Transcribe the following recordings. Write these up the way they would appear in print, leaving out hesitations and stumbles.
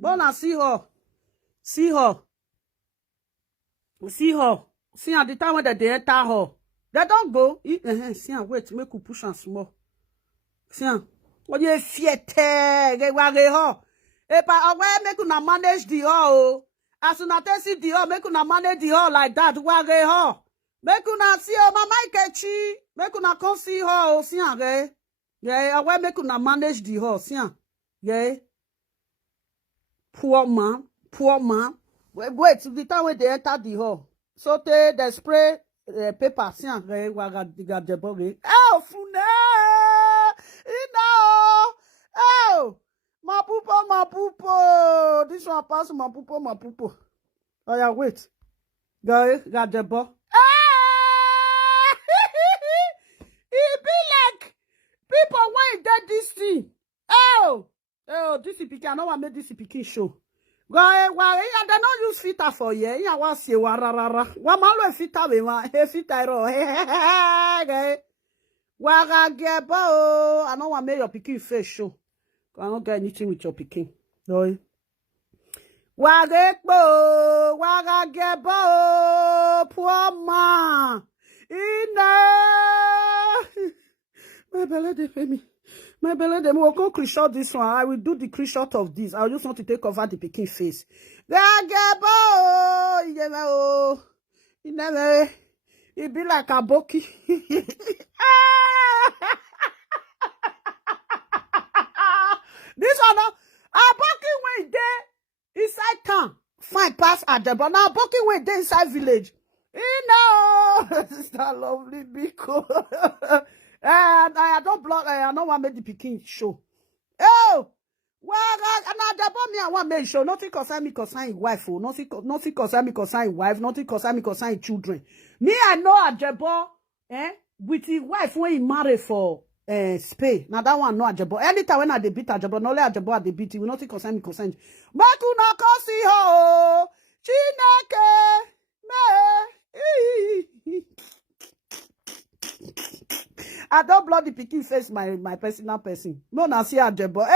Bona see her. See her. See her. See at the time when they enter her. They don't go. See her, wait, make you push and small. See her. What you fiete? Get her. If I make you manage the hall. As soon as I see the hall, make you manage the hall like that. Wage her. Make you see her, mama Kechi. Make you come see her. See her, yeah, I make you manage the hall. See her. Yeah. Poor man. Wait, the time when they enter the hall. So they spray paper. See her, got the buggy. Oh, fune! Oh! My poopo. This one pass my poopo. Oh yeah, wait. Got the ball. It be like people when get this thing. Oh, this is pikin. I know I made this pikin show. Why? They don't use filter for you. You want see wararara. What malo filter we want? Filter ro. Waga gebo. I know I made your pikin face show. I don't get anything with your pikin. No. Waga gebo. Poor man. My belly dey pay me. My belly dey. We'll go crisshoot this one. I will do the crisshoot of this. I just want to take over the pikin face. Gagabo. It be like a boki. This one, a boki when there inside town. Fine pass Ajepkako. Now boki when there inside village. Sister lovely Biko. I don't block. I don't want to make the pikin show. Oh, well, and I want to make show. Nothing concern me concern wife. Nothing concern me concern wife. Nothing concern me concern children. Me, I know Ajepkako. With his wife when he married for Spain. Now that one no Ajepkako. Anytime when I beat Ajepkako, no let Ajepkako they beat. We nothing concern me concern. But you not can see her. Chineke me. I don't blood the pikin face my personal person. No, na see Ajepkako.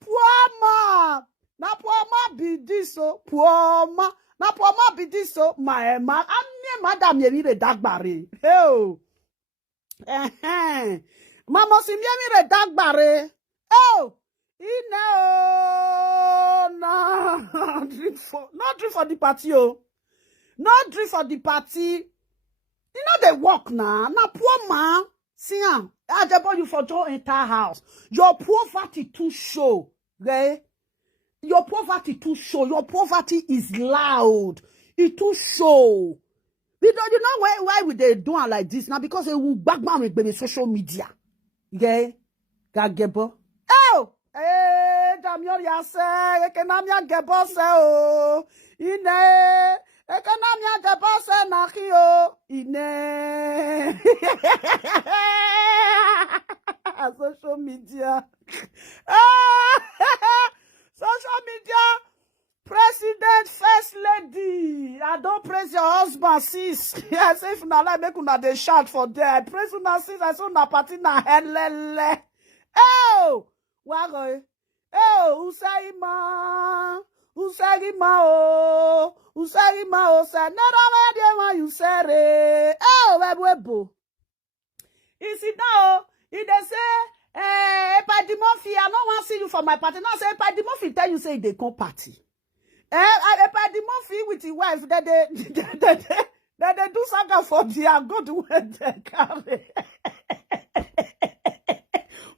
Poor ma. Na poor ma be this so. Poor ma. Na poor ma be this so. My ma. I'm madam yemi dagbare. Oh. Mama si yemi dagbare. Oh. No. Not drink for the party, oh. Not drink for the party. You know they work now. Now poor man. See him. Ajepkako, you for your entire house. Your poverty too show. Okay? Your poverty too show. Your poverty is loud. It too show. You know why would they do it like this? Now because they will back down with social media. Okay? Gagebo. Oh! Damior yase. Ekenamia gebo se o. Ine. Economia de boss nakio ine social media. Social media president, first lady. I don't praise your husband, sis. Yes, if na like make una dey shout for there. I praise una sis. I say una party na helele. Oh, wago. Oh, Usagima o sa nera where you say oh webo. You see now, if they say Epadimofi, I don't want to see you for my party. Now say Epadimofi tell you say they come party. Epadimofi with his wife that they do saga for their good when they carry.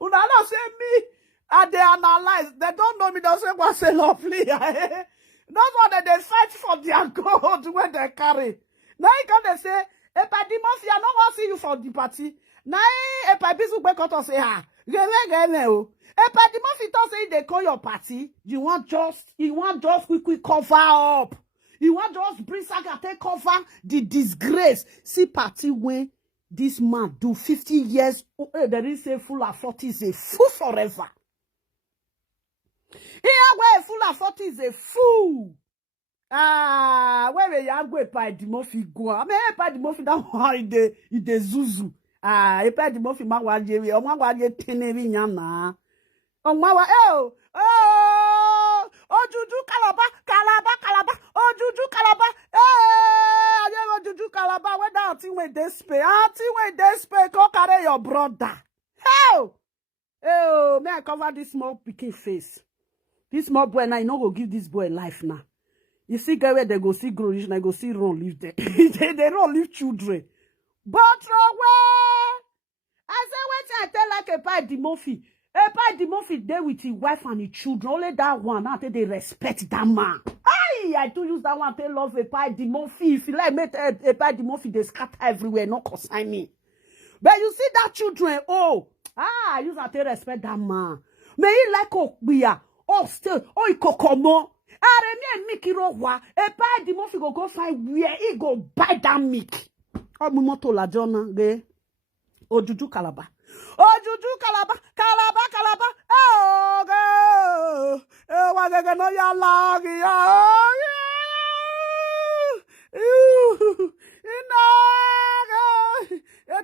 Una not say me. And they analyze. They don't know me. They say what's so lovely. That's why they fight for their gold when they carry. Now you can say, Epadimofi, I don't want to see you for the party. Now Epabisu Bekoto say, Epadimofi don't say they call your party. You want just quick cover up. You want just bring saga take cover the disgrace. See party when this man do 50 years. They didn't say full of 40 is a fool forever. Here where full of 40 is a fool. Where you go Epadimofi go? I mean Epadimofi that one in the zuzu. Epadimofi ma waje we o ma waje teneri nyana. On my oh, Juju Calaba, oh, Juju Calaba, I never Juju Calaba, when that thing when they spay, go carry your brother. Oh, may I cover this small picking face? This small boy, now I know go give this boy life now. You see, guy where they go see grow, and I go see run leave them. they don't leave children. But away. I say, wait, I tell like a pie the Murphy. A pie the Murphy there with his wife and his children. Only that one. Now they respect that man. I do use that one. They love a pie the Murphy. If you like make a pie the Murphy, they scatter everywhere. No consign me. But you see that children. I use that to respect that man. May he like Okbiya. Still. He kokomo. Aremi and Mickey Rowa. A pie the Murphy go find where he go buy that meat. Mumoto la Jona. Juju Calaba. Juju Calaba. Wagaga no ya lagi.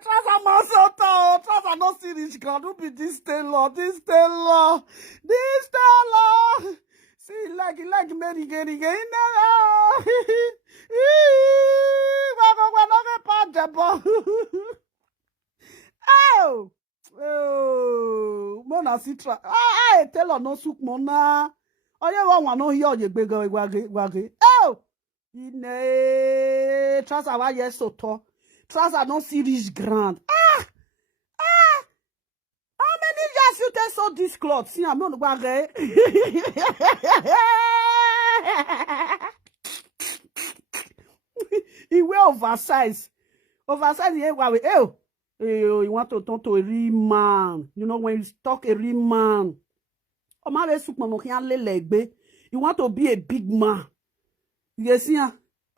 Trasa masoto. Trasa no serious ground. Who be this tailor? This tailor. See, like Mary getting in Mona Citra. Tell her no soup, Mona. Want no hear you big waggy. Trust our yes so tall. Trust are not serious grand. How many years you take so this cloth? See, I'm not waggy. He wear oversize. Oversize, you want to talk to a real man. You know, when you talk a real man. You want to be a big man. You see?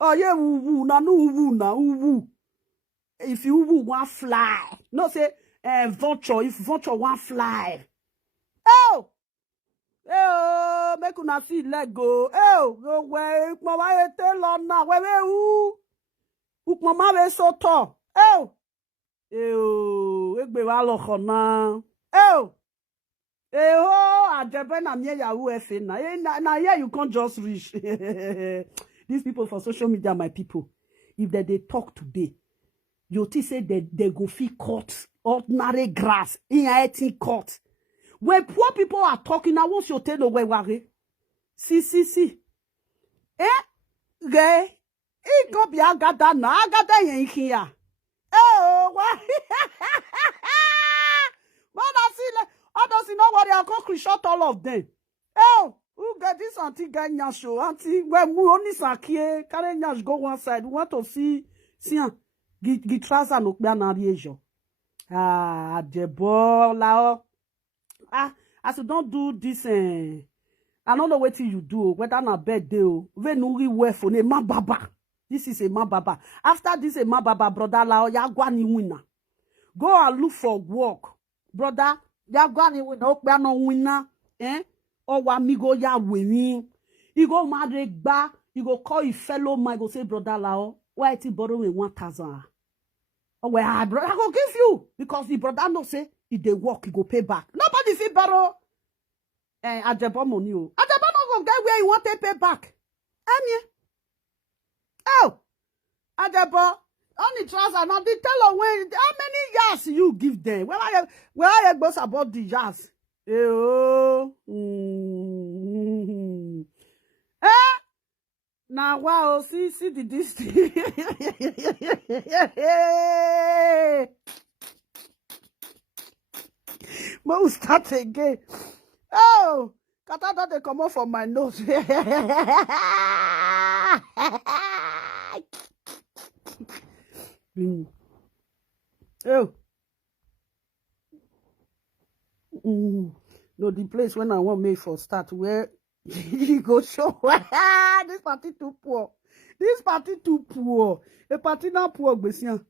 Woo. If you want fly. No, say, vulture. If vulture want fly. Make una see let go. Go away. Mama, tell on now. Mama, we so tall. Egbe wa lo na. Ajebe na me Yahoo FA na here you can't just reach. These people for social media, my people, if they talk today, you say they go fit cut ordinary grass in a cut. When poor people are talking, I want you to tell where worry. See. Gay. It go be agada na agada yen here. Why? Man, I see like others know what they are called shot all of them. Who get this auntie guy show? Auntie, when we only sakie, carry nyash go one side. We want to see get trouser no be na riejo. Ajepkako. As you don't do this, I don't know what you do, whether na birthday o. When we wear for a man baba. This is a man baba. After this, a man baba, brother, la ya gwani winner. Go and look for work, brother. Ya gwani winner, no winner, Or wa mi go ya winning. You go marry ba. You go call your fellow man. Go say, brother, la why it borrow me 1,000? Oh, well, brother, I go give you because the brother no say if they work, he go pay back. Nobody fit borrow. Ajepkako money. Ajepkako no go get where you want to pay back. Ajepkako, only trouser now. They tell her when how many years you give them. Where are you boss about the years? Now wow, see the distance. We'll start again. Kata they come off from my nose. No, the place when I want me for start where you go show. This party too poor. This party too poor. A party not poor, Bessian.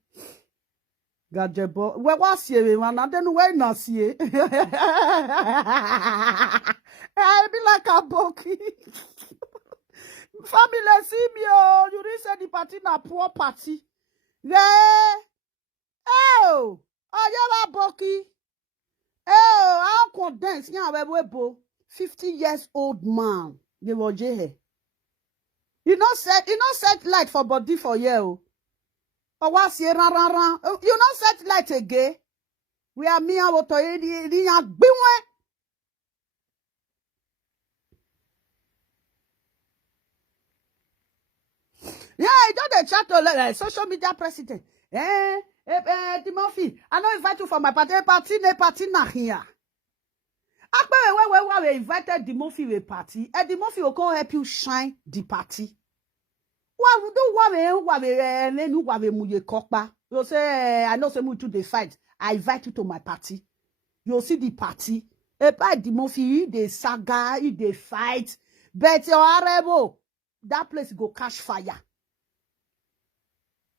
Gajebo. Where was you, man? I don't know where not see. I be like a bucky. Family see me, oh. You didn't say the party na poor party. Yeah. You a bucky. I condense. Yeah, we 50 years old man. They were jail. You not set light for body for you. Or what's here? You not set light again. We are me and what yeah, I don't chat to social media president. Timothy, I don't invite you for my party na here. When we invited Timothy to a party, and Timothy will come help you shine the party. Why would you say, I know some to the fight. I invite you to my party. You'll see the party. By Timothy, the saga, the fight. But your arable, that place go catch fire.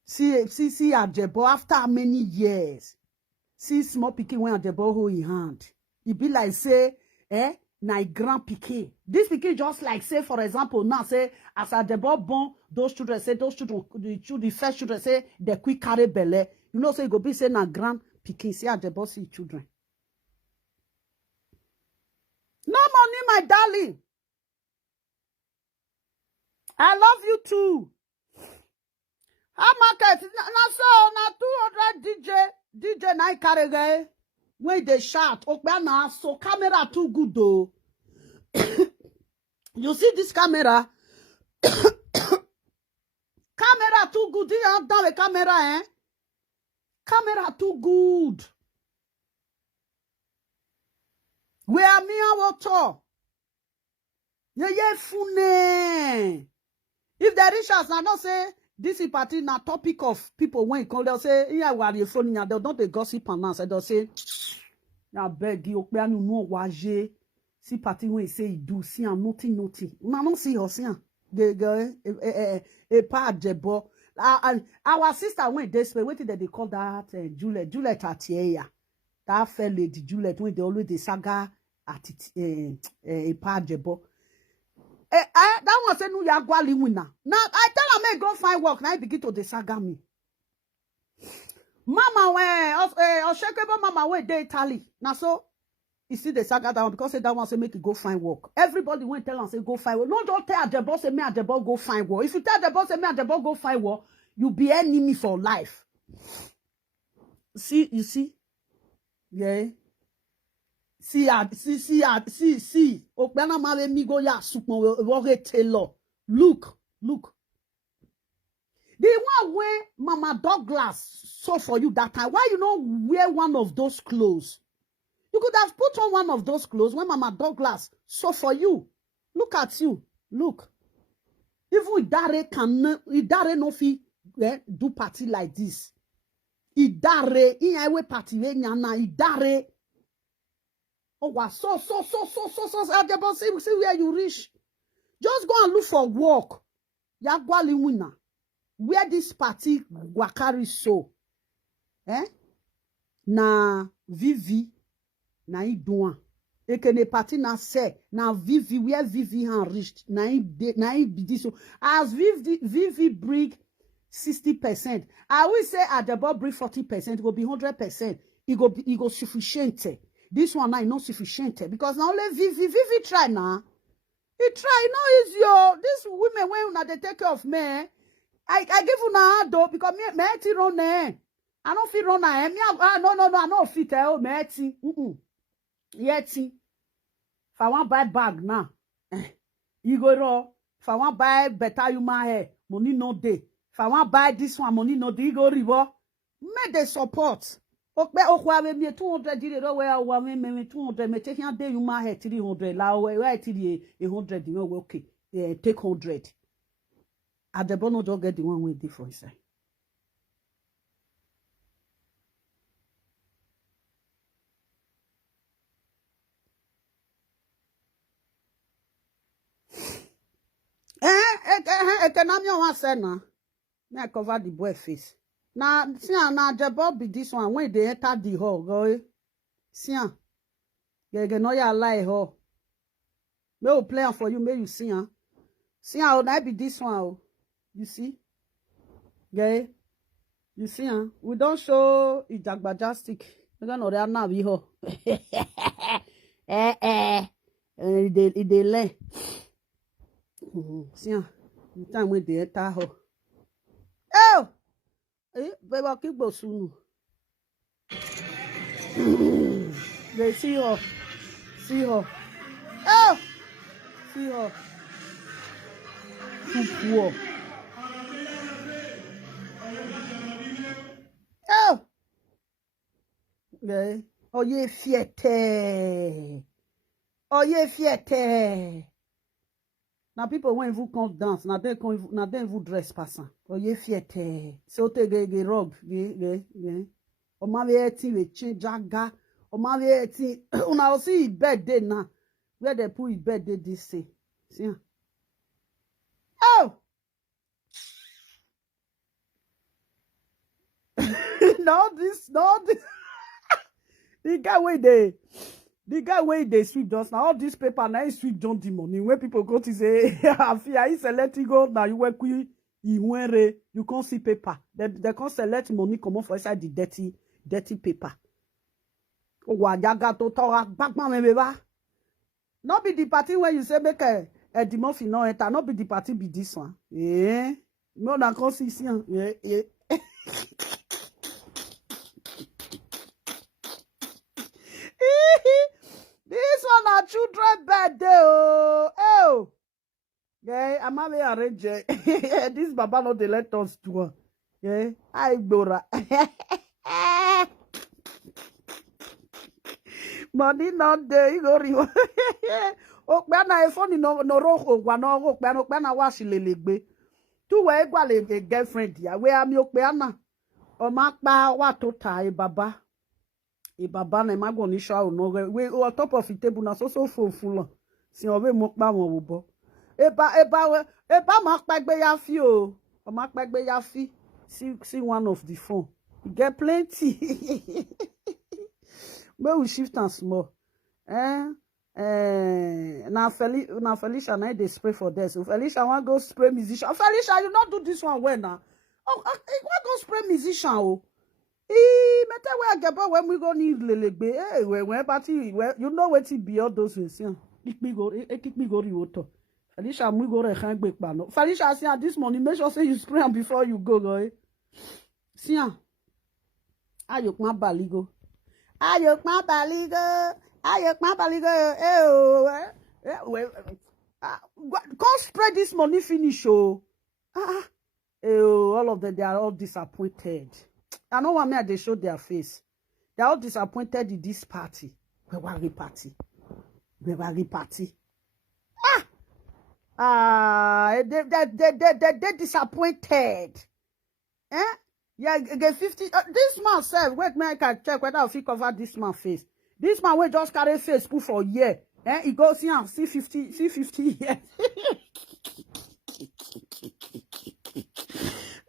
See Ajebo after many years. See small pikin when Ajebo hold in hand. It be like say, na grand pikin. This pikin just like say, for example, now say as Ajebo born, those children, the first children say they quick carry belle. You know, say go be say na grand pikin. See Ajebo see children. No money, my darling. I love you too. How market? Na 200 DJ na carry guy. When they shout, na so camera too good though. You see this camera? Camera too good. Do you have down the camera, Camera too good. Where me and water? Ye fune. If the rich as I don't say this is party na topic of people when call they'll say yeah we are phone they'll not the gossip and answer they'll say na beg you okpe anu no waje see party when say he do see am nothing una no see her see am a part Ajebo our sister went this way what did they call that Juliet Atiya that fair lady Juliet when they always the saga at a part Ajebo. That one say no ya gwali winner. Now I tell her me go find work. Now I begin to desaga me. Mama when Oshekebo mama when they Italy. Now so you see the saga that one because say that one say make you go find work. Everybody went tell and say go find work. No, don't tell Ajebo say me Ajebo go find work. If you tell Ajebo say me Ajebo go find work, you be enemy for life. See, you see, yeah. See. Okbana mare mi go ya supon we tailor. Look. The one where Mama Douglas saw for you that time. Why you don't wear one of those clothes? You could have put on one of those clothes when Mama Douglas saw for you. Look at you. Look. Even Idare no fi do party like this. Idare in party we nyana Idare. Oh, wow. So, Ajebo, see where you reach. Just go and look for work. Yagwali winner. Where this party wakari so. Na Vivi, na idouan. Ekene party na se, na Vivi, where Vivi han reached. Na be this. As Vivi bring 60%. I will say Ajebo bring 40%. It will be 100%. It go sufficient. This one now is not sufficient because now only Vivi try now. He try now is your this women when they take care of me. I give you now though because me ti run I don't feel run na me no I no fit tell me ti. Yeti. If I want buy bag now, you go raw. If I want buy better human hair, money no day. If I want buy this one, money no day. You go river. Make the support. Okbe okwa me 200 dire ro we awa me 200 me take yan dey you ma head 300 la we ti 100 you okay take 100 Ajebo no just get the one wey dey for inside can me one say na me cover the boy face. Now, see, na Ajebo be this one when they enter the hall, go. See, you no ya lie hall. Me will play for you, may you see, See, how I be this one, You see, yeah. You see, we don't show Ijagbajastic We gonna know now we ho. They learn. See, time when they enter ho. Oh, baby, keep go soon. They see her. See her. Oh, see her. Too poor. Oh, yeah. Oh, ye fiete. Oh, ye fiete. Now people when you come dance, now they you dress person. Oh, ye fiete. So te ge rob, ge. O ma ve eti we change jaga. O ma ve eti. Una see birthday now. Where they put birthday this thing. See? Oh. No this. The guy where they sweep just now. All this paper now is sweep John the money. When people go to say, "Afia, he select go now." You work with you can't see paper. They can't select money come off inside the dirty paper. Oh, wajaga to talk back man beba. Not be the party where you say make a demon no enter. Not be the party be this one. Yeah, no na can't see. Yeah. This one are children birthday. Oh. Yeah, I'm having arrange. This Baba not they let us do. Yeah, I Dora. Money not there. You go reward. Oh, na phone no roho. Guano go. Bana wash lelegbe. Tu we a girlfriend ya. We am yok beana. O makba wa tota Baba. Baba na ma go ni show no we on top of the table na so full si o we mo pa won wo bo eba ma pa gbe ya fi o ma pa gbe ya fi see one of the phone you get plenty but we shift and small na Felicia na dey spray for there so Felicia wan go spray musician Felicia you not do this one well na wan go spray musician o matter where get but when we go need lelegbe when party you know what it be all those things kick me go riwoto Felicia we go rehan gbe pa no Felicia see this morning make sure say you spray am before you go see ayokma baligo come spray this money finish all of them they are all disappointed. I know what they show their face. They're all disappointed in this party. Wewari party. They disappointed. Yeah, get 50. This man said, wait, man, I can check whether I cover this man face. This man will just carry face put for a year. He goes here, see 50 years.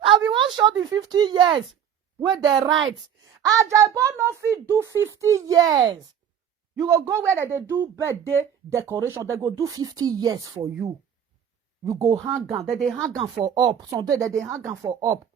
I be one shot in 50 years. Where they right. Ajepkako no fit do 50 years. You go where they do birthday decoration. They go do 50 years for you. You go hang on. They hang on for up. Someday they hang on for up.